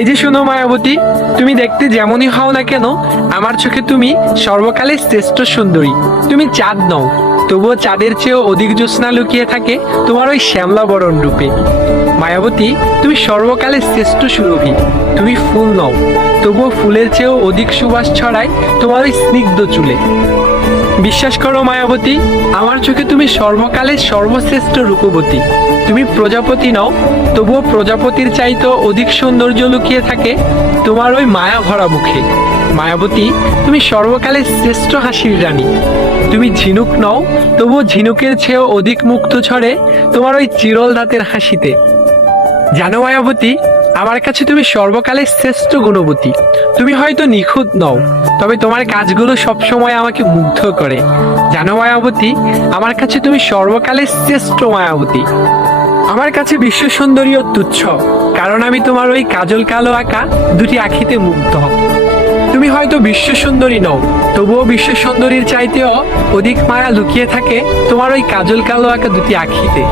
এই যে শোনো মায়াবতী, তুমি দেখতে যেমনই হও না কেন, আমার চোখে তুমি সর্বকালের শ্রেষ্ঠ সুন্দরী। তুমি চাঁদ নও, তবুও চাঁদের চেয়েও অধিক জ্যোৎস্না লুকিয়ে থাকে তোমার ওই শ্যামলা বরণ রূপে। মায়াবতী, তুমি সর্বকালের শ্রেষ্ঠ সুরভি। তুমি ফুল নও, তবুও ফুলের চেয়েও অধিক সুবাস ছড়ায় তোমার ওই স্নিগ্ধ চুলে। বিশ্বাস করো মায়াবতী, আমার চোখে তুমি সর্বকালের সর্বশ্রেষ্ঠ রূপবতী। তুমি প্রজাপতি নও, তবুও প্রজাপতির চাইতেও অধিক সৌন্দর্য লুকিয়ে থাকে তোমার ওই মায়া ভরা মুখে। মায়াবতী, তুমি সর্বকালের শ্রেষ্ঠ হাসির রানী। তুমি ঝিনুক নও, তবুও ঝিনুকের চেয়েও অধিক মুক্ত ছড়ে তোমার ওই চিরল দাঁতের হাসিতে। জানো মায়াবতী, আমার কাছে তুমি সর্বকালের শ্রেষ্ঠ গুণবতী। তুমি হয়তো নিখুঁত নও, তবে তোমার কাজগুলো সবসময় আমাকে মুগ্ধ করে। জানো মায়াবতী, আমার কাছে তুমি সর্বকালের শ্রেষ্ঠ মায়াবতী। আমার কাছে বিশ্ব সুন্দরীও তুচ্ছ, কারণ আমি তোমার ওই কাজল কালো আঁকা দুটি আখিতে মুগ্ধ। তুমি হয়তো বিশ্ব সুন্দরী নও, তবুও বিশ্ব সুন্দরীর চাইতেও অধিক মায়া লুকিয়ে থাকে তোমার ওই কাজল কালো আঁকা দুটি আখিতে।